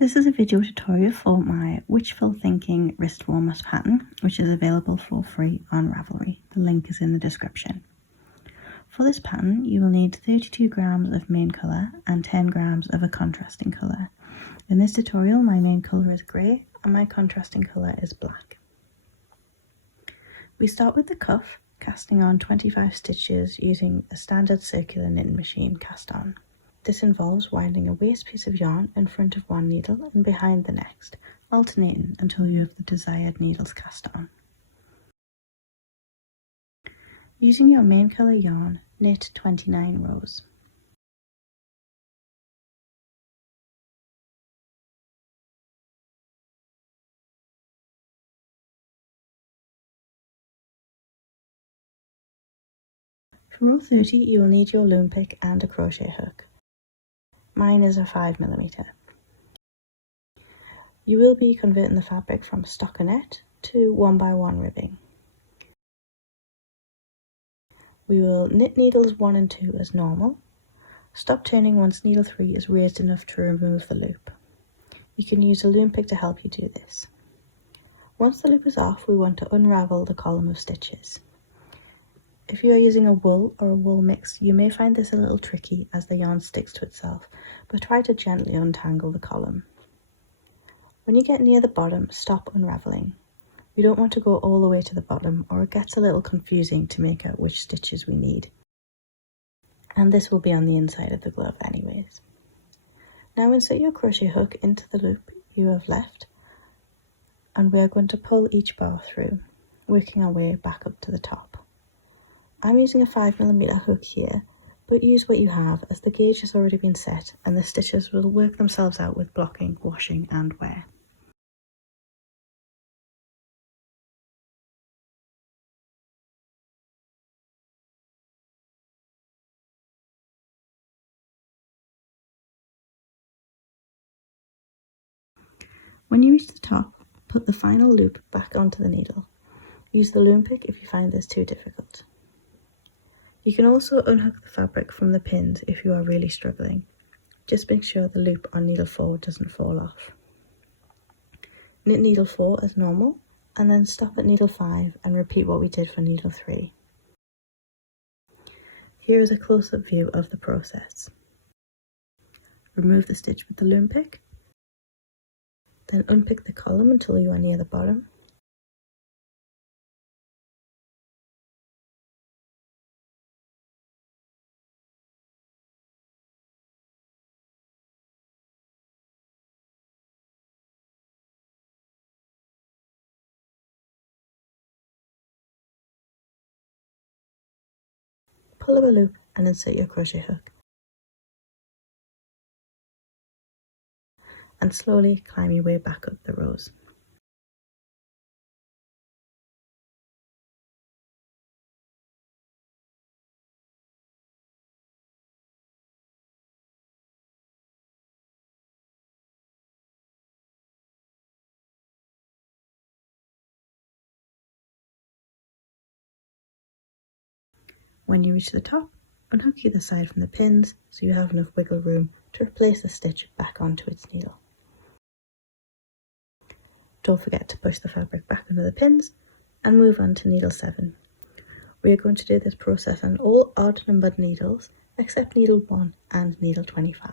This is a video tutorial for my Witchful Thinking wrist warmers pattern, which is available for free on Ravelry. The link is in the description. For this pattern, you will need 32 grams of main colour and 10 grams of a contrasting colour. In this tutorial, my main colour is grey and my contrasting colour is black. We start with the cuff, casting on 25 stitches using a standard circular knitting machine cast on. This involves winding a waste piece of yarn in front of one needle and behind the next, alternating until you have the desired needles cast on. Using your main colour yarn, knit 29 rows. For row 30, you will need your loom pick and a crochet hook. Mine is a 5mm. You will be converting the fabric from stockinette to 1x1 ribbing. We will knit needles 1 and 2 as normal. Stop turning once needle 3 is raised enough to remove the loop. You can use a loom pick to help you do this. Once the loop is off, we want to unravel the column of stitches. If you are using a wool or a wool mix, you may find this a little tricky as the yarn sticks to itself, but try to gently untangle the column. When you get near the bottom, stop unravelling. We don't want to go all the way to the bottom or it gets a little confusing to make out which stitches we need. And this will be on the inside of the glove anyways. Now insert your crochet hook into the loop you have left and we are going to pull each bar through, working our way back up to the top. I'm using a 5mm hook here, but use what you have as the gauge has already been set and the stitches will work themselves out with blocking, washing and wear. When you reach the top, put the final loop back onto the needle. Use the loom pick if you find this too difficult. You can also unhook the fabric from the pins if you are really struggling. Just make sure the loop on needle 4 doesn't fall off. Knit needle 4 as normal and then stop at needle 5 and repeat what we did for needle 3. Here is a close-up view of the process. Remove the stitch with the loom pick, then unpick the column until you are near the bottom. Pull up a loop and insert your crochet hook. And slowly climb your way back up the rows. When you reach the top, unhook either side from the pins so you have enough wiggle room to replace the stitch back onto its needle. Don't forget to push the fabric back under the pins and move on to needle 7. We are going to do this process on all odd numbered needles except needle 1 and needle 25.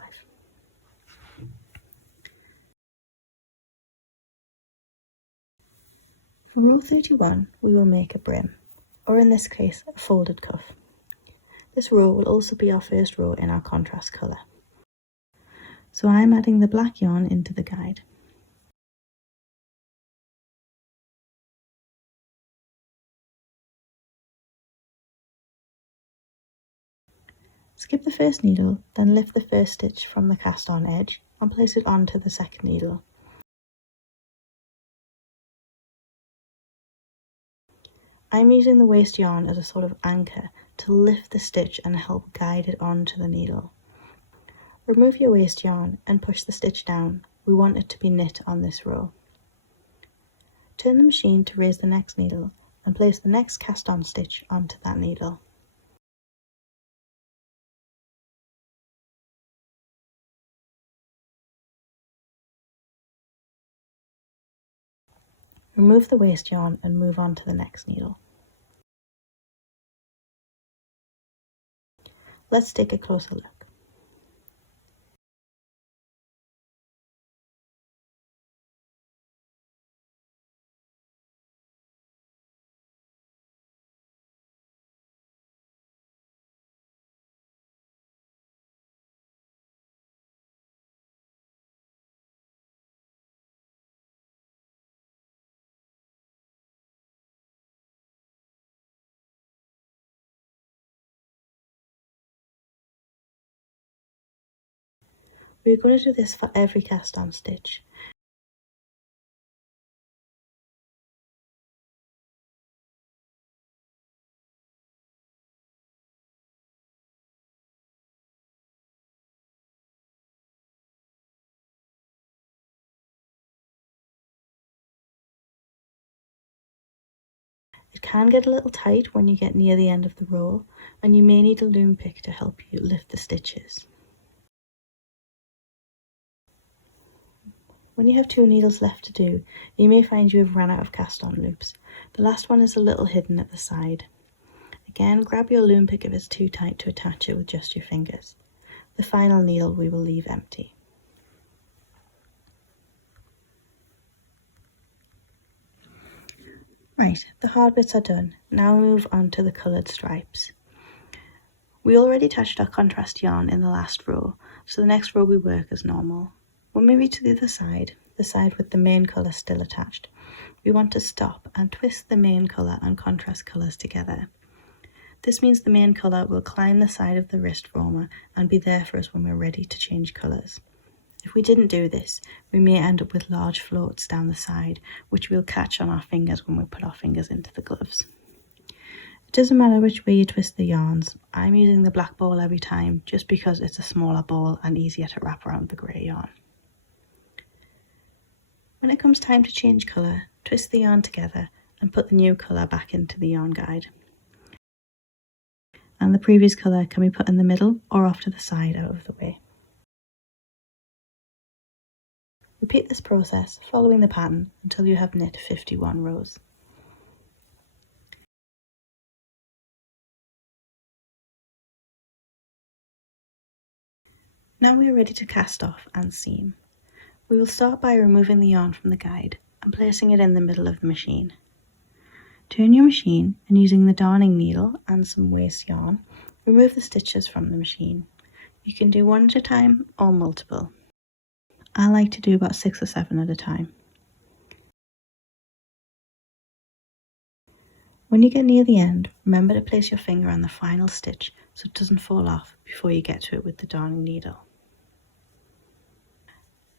For row 31, we will make a brim, or in this case, a folded cuff. This row will also be our first row in our contrast colour. So I'm adding the black yarn into the guide. Skip the first needle, then lift the first stitch from the cast on edge and place it onto the second needle. I'm using the waste yarn as a sort of anchor to lift the stitch and help guide it onto the needle. Remove your waste yarn and push the stitch down. We want it to be knit on this row. Turn the machine to raise the next needle and place the next cast on stitch onto that needle. Remove the waste yarn and move on to the next needle. Let's take a closer look. We're going to do this for every cast on stitch. It can get a little tight when you get near the end of the row, and you may need a loom pick to help you lift the stitches. When you have 2 needles left to do, you may find you have run out of cast on loops. The last one is a little hidden at the side. Again, grab your loom pick if it's too tight to attach it with just your fingers. The final needle we will leave empty. Right, the hard bits are done. Now we move on to the coloured stripes. We already attached our contrast yarn in the last row, so the next row we work as normal. When we reach the other side, the side with the main colour still attached, we want to stop and twist the main colour and contrast colours together. This means the main colour will climb the side of the wrist warmer and be there for us when we're ready to change colours. If we didn't do this, we may end up with large floats down the side, which we'll catch on our fingers when we put our fingers into the gloves. It doesn't matter which way you twist the yarns. I'm using the black ball every time just because it's a smaller ball and easier to wrap around the grey yarn. When it comes time to change colour, twist the yarn together and put the new colour back into the yarn guide. And the previous colour can be put in the middle or off to the side out of the way. Repeat this process following the pattern until you have knit 51 rows. Now we are ready to cast off and seam. We will start by removing the yarn from the guide and placing it in the middle of the machine. Turn your machine and using the darning needle and some waste yarn, remove the stitches from the machine. You can do one at a time or multiple. I like to do about 6 or 7 at a time. When you get near the end, remember to place your finger on the final stitch so it doesn't fall off before you get to it with the darning needle.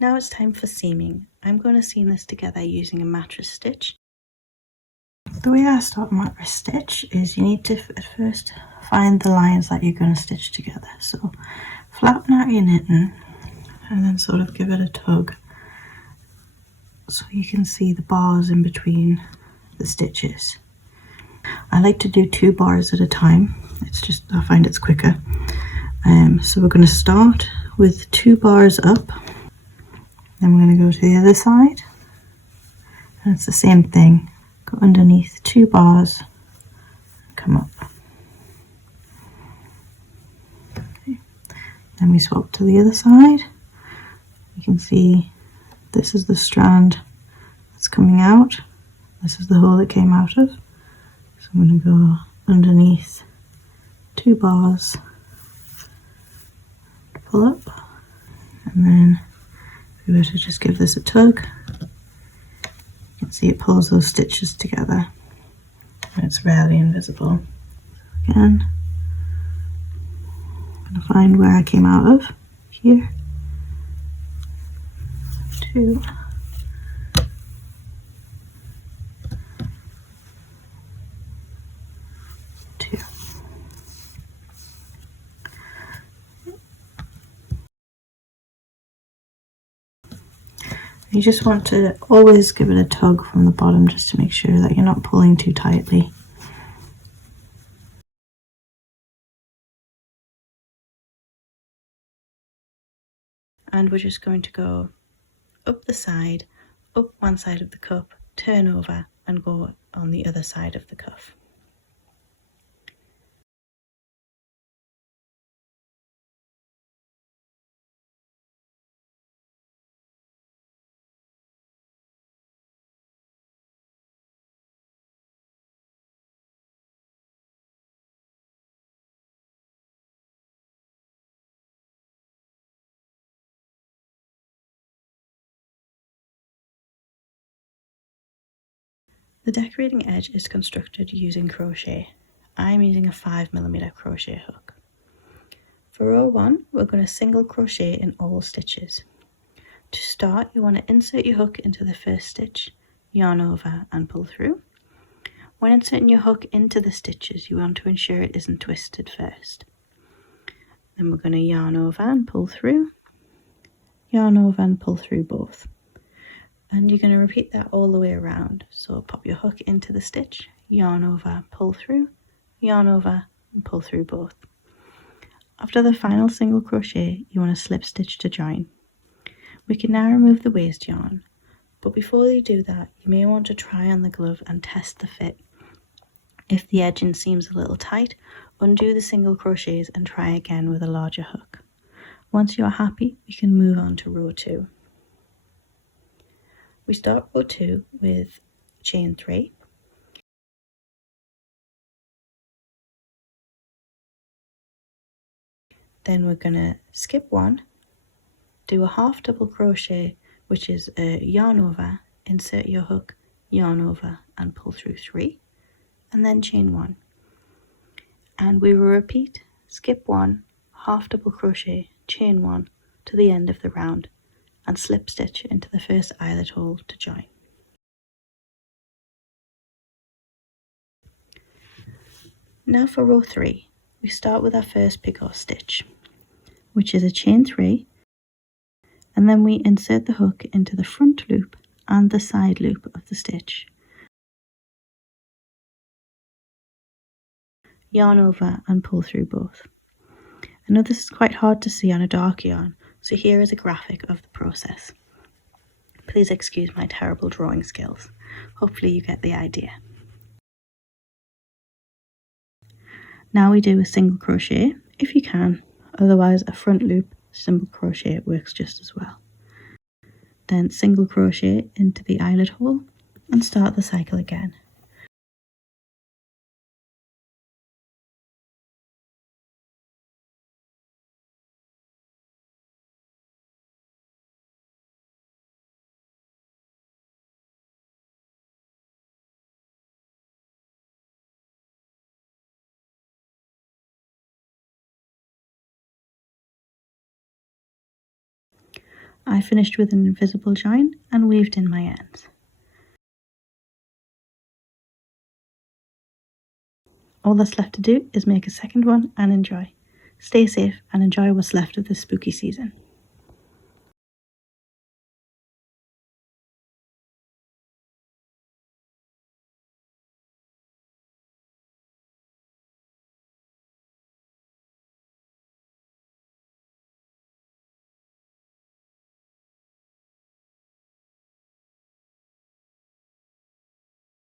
Now it's time for seaming. I'm going to seam this together using a mattress stitch. The way I start a mattress stitch is you need to at first find the lines that you're going to stitch together. So flatten out your knitting and then sort of give it a tug so you can see the bars in between the stitches. I like to do 2 bars at a time. It's just, I find it's quicker. So we're going to start with 2 bars up. Then we're going to go to the other side. And it's the same thing. Go underneath 2 bars, come up. Okay. Then we swap to the other side. You can see this is the strand that's coming out. This is the hole it came out of. So I'm going to go underneath 2 bars, pull up, and then if we were to just give this a tug, you can see it pulls those stitches together and it's rarely invisible. Again, I'm going to find where I came out of, here, 2, 2. You just want to always give it a tug from the bottom just to make sure that you're not pulling too tightly. And we're just going to go up the side, up one side of the cup, turn over and go on the other side of the cuff. The decorating edge is constructed using crochet. I'm using a 5mm crochet hook. For row 1, we're going to single crochet in all stitches. To start, you want to insert your hook into the first stitch, yarn over and pull through. When inserting your hook into the stitches, you want to ensure it isn't twisted first. Then we're going to yarn over and pull through, yarn over and pull through both. And you're going to repeat that all the way around. So pop your hook into the stitch, yarn over, pull through, yarn over and pull through both. After the final single crochet, you want to slip stitch to join. We can now remove the waste yarn, but before you do that, you may want to try on the glove and test the fit. If the edging seems a little tight, undo the single crochets and try again with a larger hook. Once you are happy, we can move on to row 2. We start row 2 with chain 3. Then we're going to skip 1, do a half double crochet, which is a yarn over, insert your hook, yarn over and pull through 3, and then chain 1. And we will repeat, skip 1, half double crochet, chain 1 to the end of the round and slip stitch into the first eyelet hole to join. Now for row 3, we start with our first picot stitch, which is a chain 3, and then we insert the hook into the front loop and the side loop of the stitch. Yarn over and pull through both. I know this is quite hard to see on a dark yarn, so here is a graphic of the process. Please excuse my terrible drawing skills. Hopefully you get the idea. Now we do a single crochet if you can, otherwise a front loop single crochet works just as well. Then single crochet into the eyelet hole and start the cycle again. I finished with an invisible join and weaved in my ends. All that's left to do is make a second one and enjoy. Stay safe and enjoy what's left of this spooky season.